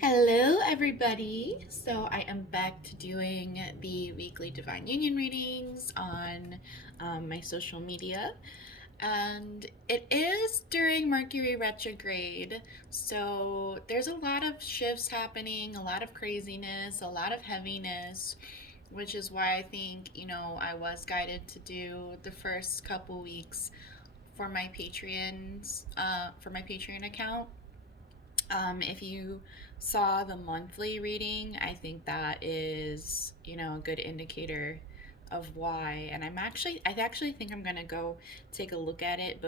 Hello, everybody. So, I am back to doing the weekly Divine Union readings on my social media. And it is during Mercury retrograde. So, there's a lot of shifts happening, a lot of craziness, a lot of heaviness, which is why I think, I was guided to do the first couple weeks for my Patreon account. If you saw the monthly reading, I think that is, a good indicator of why. And I actually think I'm gonna go take a look at it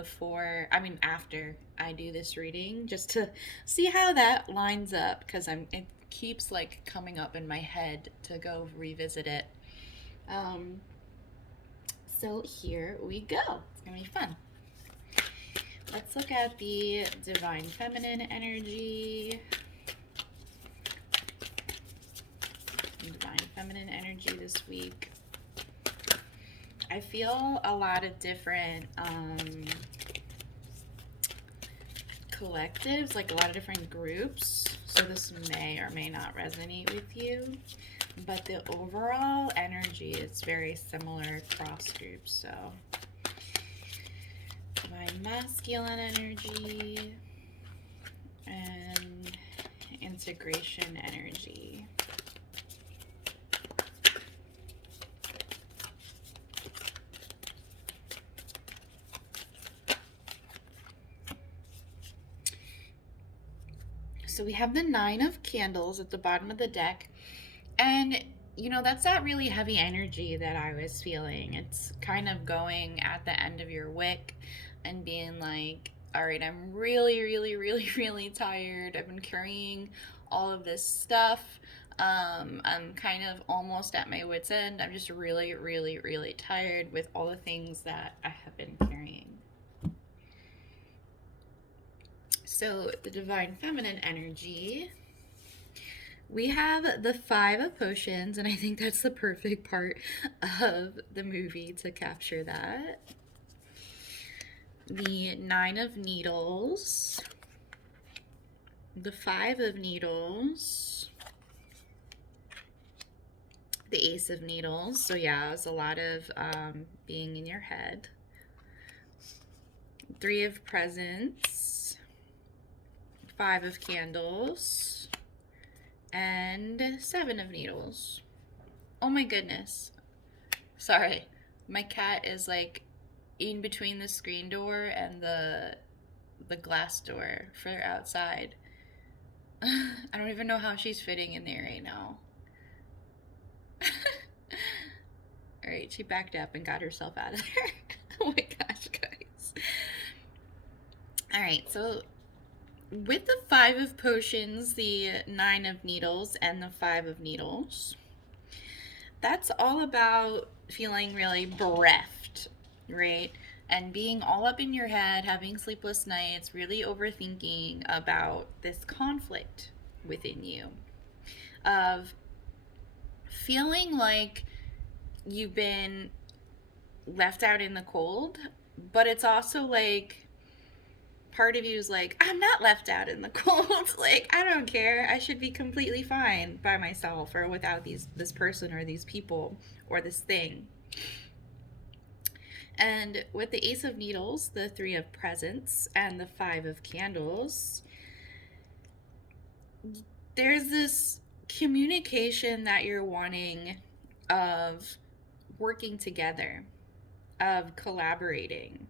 after I do this reading, just to see how that lines up, because it keeps like coming up in my head to go revisit it. Um, so here we go. It's gonna be fun. Let's look at the divine feminine energy. Divine feminine energy this week. I feel a lot of different collectives, like a lot of different groups. So this may or may not resonate with you. But the overall energy is very similar across groups. So divine masculine energy and integration energy. So we have the Nine of Candles at the bottom of the deck. And, that's that really heavy energy that I was feeling. It's kind of going at the end of your wick and being like, all right, I'm really, really, really, really tired. I've been carrying all of this stuff. I'm kind of almost at my wit's end. I'm just really, really, really tired with all the things that I have been carrying. So, the divine feminine energy, we have the Five of Potions, and I think that's the perfect part of the movie to capture that. The Nine of Needles, the Five of Needles, the Ace of Needles. So, yeah, it was a lot of being in your head. Three of Presents, Five of Candles, and Seven of Needles. Oh my goodness. Sorry. My cat is like in between the screen door and the glass door for outside. I don't even know how she's fitting in there right now. Alright, she backed up and got herself out of there. Oh my gosh, guys. Alright, so with the Five of Potions, the Nine of Needles, and the Five of Needles, that's all about feeling really bereft, right? And being all up in your head, having sleepless nights, really overthinking about this conflict within you of feeling like you've been left out in the cold, but it's also like part of you is like, I'm not left out in the cold. Like, I don't care. I should be completely fine by myself or without this person or these people or this thing. And with the Ace of Needles, the Three of Presents, and the Five of Candles, there's this communication that you're wanting of working together, of collaborating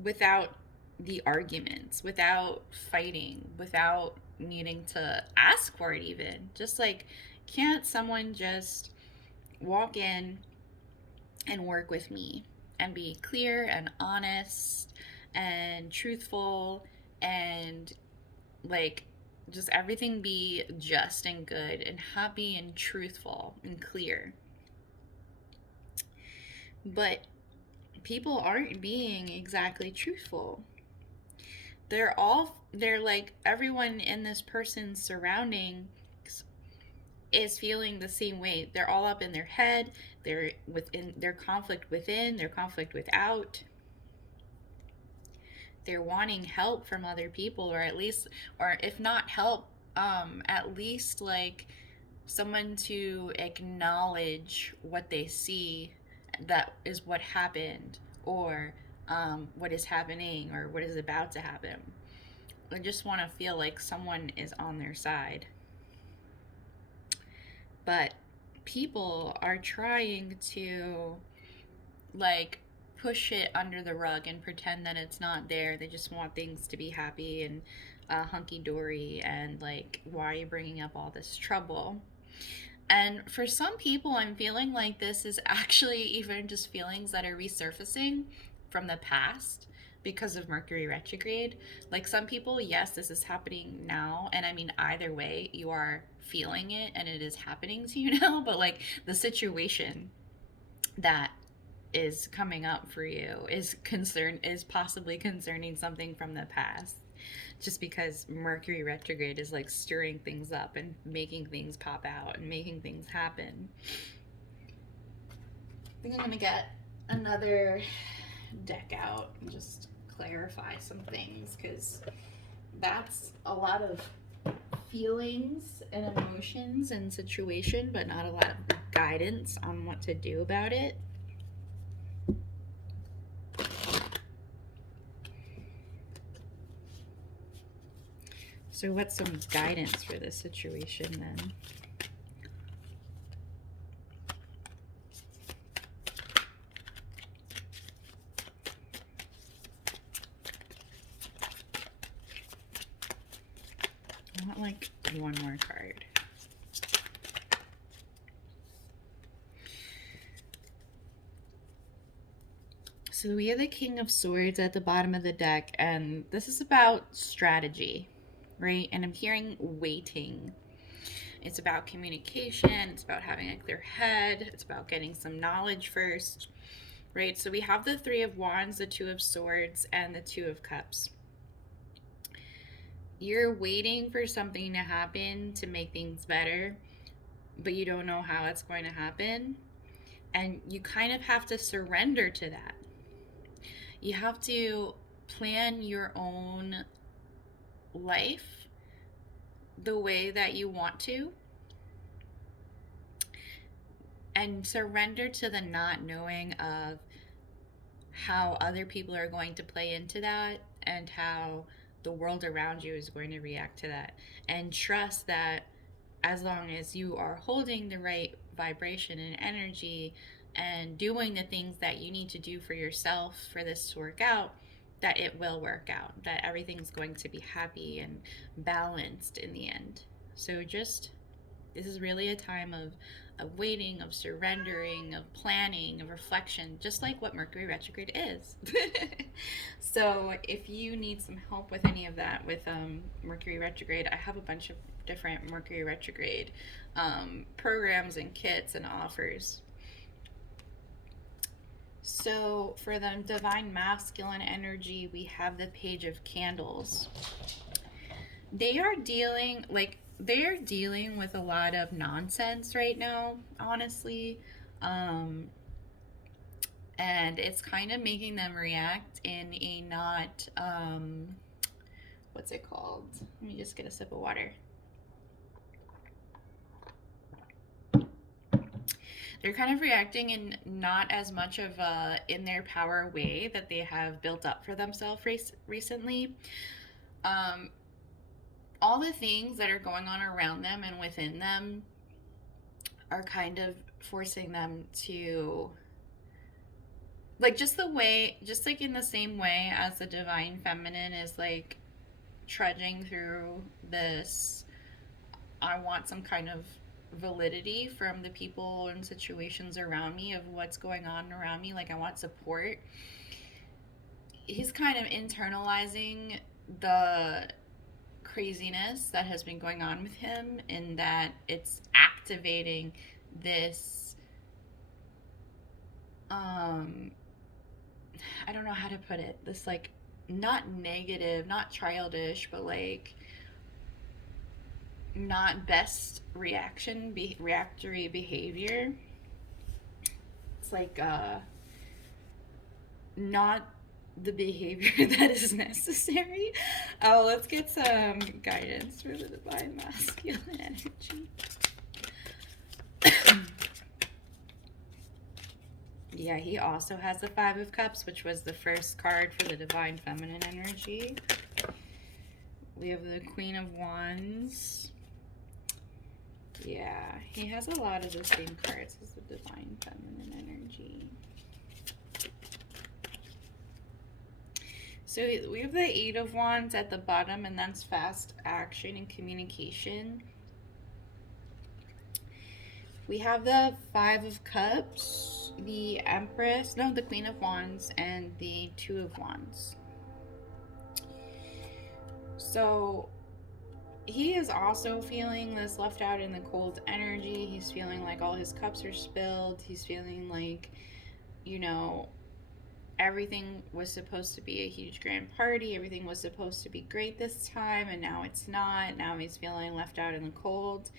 without the arguments, without fighting, without needing to ask for it even. Just like, can't someone just walk in and work with me and be clear and honest and truthful and like just everything be just and good and happy and truthful and clear. But people aren't being exactly truthful. They're like everyone in this person's surroundings is feeling the same way. They're all up in their head. They're within their conflict within, their conflict without. They're wanting help from other people, or at least, or if not help, at least like someone to acknowledge what they see that is what happened, or what is happening, or what is about to happen. I just want to feel like someone is on their side. But people are trying to like push it under the rug and pretend that it's not there. They just want things to be happy and hunky dory, and like, why are you bringing up all this trouble? And for some people, I'm feeling like this is actually even just feelings that are resurfacing from the past because of Mercury retrograde. Like some people, yes, this is happening now. And I mean, either way, you are feeling it and it is happening to you now. But like the situation that is coming up for you is possibly concerning something from the past, just because Mercury retrograde is like stirring things up and making things pop out and making things happen. I think I'm gonna get another deck out and just clarify some things, because that's a lot of feelings and emotions and situation, but not a lot of guidance on what to do about it. So what's some guidance for this situation then? I want like one more card. So we have the King of Swords at the bottom of the deck, and this is about strategy, right? And I'm hearing waiting. It's about communication, it's about having a clear head, it's about getting some knowledge first, right? So we have the Three of Wands, the Two of Swords, and the Two of Cups. You're waiting for something to happen to make things better, but you don't know how it's going to happen. And you kind of have to surrender to that. You have to plan your own life the way that you want to, and surrender to the not knowing of how other people are going to play into that, and how the world around you is going to react to that. And trust that as long as you are holding the right vibration and energy and doing the things that you need to do for yourself for this to work out, that it will work out, that everything's going to be happy and balanced in the end. So just, this is really a time of waiting, of surrendering, of planning, of reflection, just like what Mercury retrograde is. So if you need some help with any of that, with Mercury retrograde, I have a bunch of different Mercury retrograde programs and kits and offers. So for the divine masculine energy, we have the Page of Candles. They're dealing with a lot of nonsense right now, honestly. And it's kind of making them react in a not, what's it called? Let me just get a sip of water. They're kind of reacting in not as much of a in their power way that they have built up for themselves recently. All the things that are going on around them and within them are kind of forcing them to, like, just like in the same way as the divine feminine is like trudging through this, I want some kind of validity from the people and situations around me of what's going on around me, like I want support. He's kind of internalizing the craziness that has been going on with him, in that it's activating this I don't know how to put it, this like not negative, not childish, but like not best reactory behavior. It's like not the behavior that is necessary. Oh, let's get some guidance for the divine masculine energy. Yeah, he also has the Five of Cups, which was the first card for the divine feminine energy. We have the Queen of Wands. Yeah, he has a lot of the same cards as the divine feminine energy. So we have the Eight of Wands at the bottom, and that's fast action and communication. We have the Five of Cups, the Empress, no, the Queen of Wands, and the Two of Wands. So he is also feeling this left out in the cold energy. He's feeling like all his cups are spilled. He's feeling like, you know, everything was supposed to be a huge grand party. Everything was supposed to be great this time, and now it's not. Now he's feeling left out in the cold.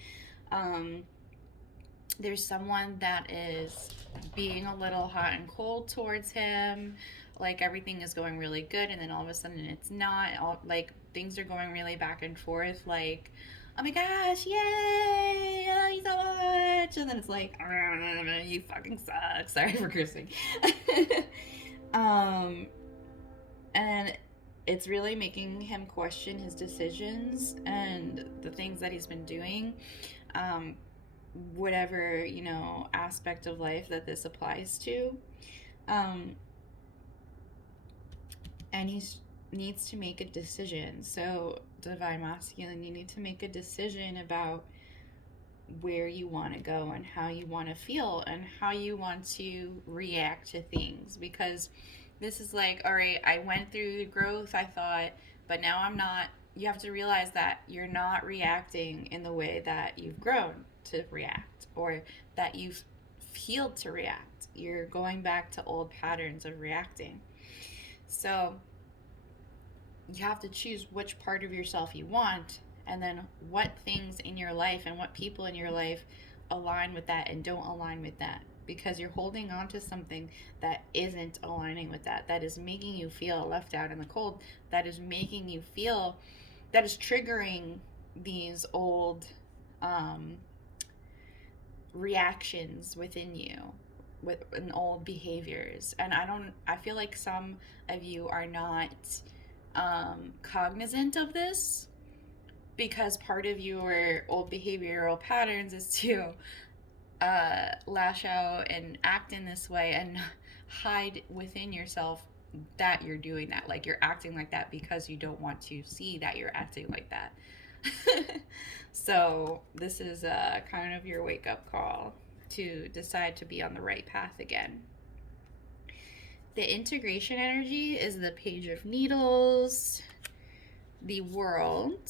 There's someone that is being a little hot and cold towards him. Like everything is going really good, and then all of a sudden it's not. Like things are going really back and forth. Like, oh my gosh, yay! I love you so much. And then it's like, you fucking suck. Sorry for cursing. And it's really making him question his decisions and the things that he's been doing. Whatever, you know, aspect of life that this applies to. And he needs to make a decision. So, divine masculine, you need to make a decision about where you want to go and how you want to feel and how you want to react to things, because this is like, all right, I went through the growth, I thought, but now I'm not. You have to realize that you're not reacting in the way that you've grown to react or that you've healed to react. You're going back to old patterns of reacting. So you have to choose which part of yourself you want, and then what things in your life and what people in your life align with that and don't align with that, because you're holding on to something that isn't aligning with that, that is making you feel left out in the cold, that is making you feel, that is triggering these old reactions within you, with old behaviors. And I feel like some of you are not cognizant of this, because part of your old behavioral patterns is to lash out and act in this way and hide within yourself that you're doing that. Like you're acting like that because you don't want to see that you're acting like that. So this is kind of your wake-up call to decide to be on the right path again. The integration energy is the Page of Needles, the World,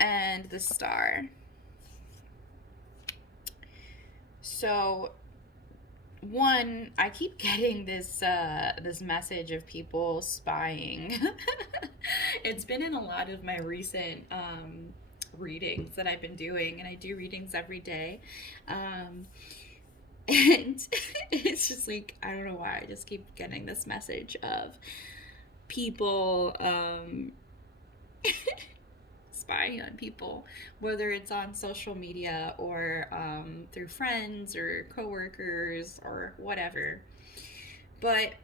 and the Star. So, one, I keep getting this message of people spying. It's been in a lot of my recent readings that I've been doing, and I do readings every day. And it's just like, I don't know why, I just keep getting this message of people spying on people, whether it's on social media or through friends or coworkers or whatever. But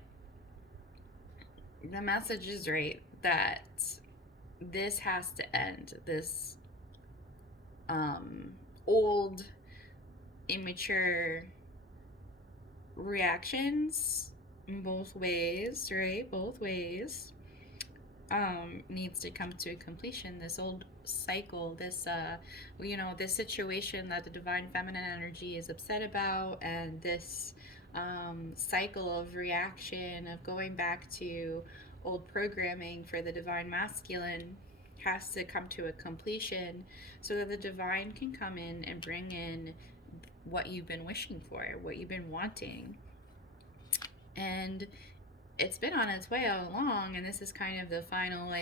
the message is right that this has to end. This old, immature reactions in both ways, right? Both ways. Needs to come to a completion. This old cycle, this this situation that the divine feminine energy is upset about, and this cycle of reaction of going back to old programming for the divine masculine has to come to a completion, so that the divine can come in and bring in what you've been wishing for, what you've been wanting. And it's been on its way all along, and this is kind of the final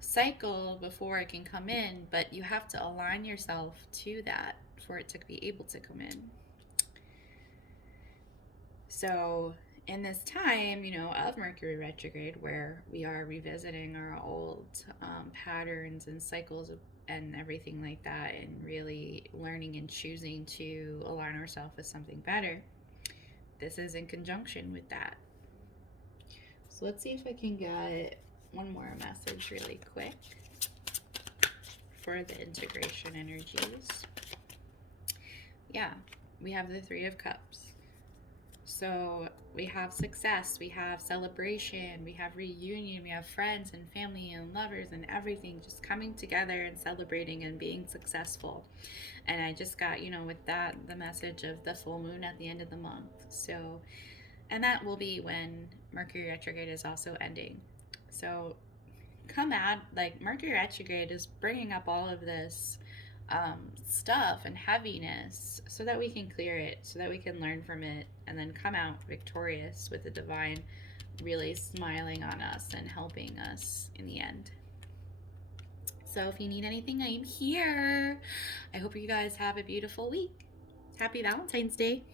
cycle before it can come in, but you have to align yourself to that for it to be able to come in. So in this time, of Mercury retrograde, where we are revisiting our old patterns and cycles and everything like that, and really learning and choosing to align ourselves with something better, this is in conjunction with that. So let's see if I can get one more message really quick for the integration energies. Yeah, we have the Three of Cups. So we have success, we have celebration, we have reunion, we have friends and family and lovers and everything just coming together and celebrating and being successful. And I just got, with that, the message of the full moon at the end of the month. So, and that will be when Mercury retrograde is also ending. So come at, like, Mercury retrograde is bringing up all of this stuff and heaviness so that we can clear it, so that we can learn from it, and then come out victorious with the divine really smiling on us and helping us in the end. So if you need anything, I am here. I hope you guys have a beautiful week. Happy Valentine's Day.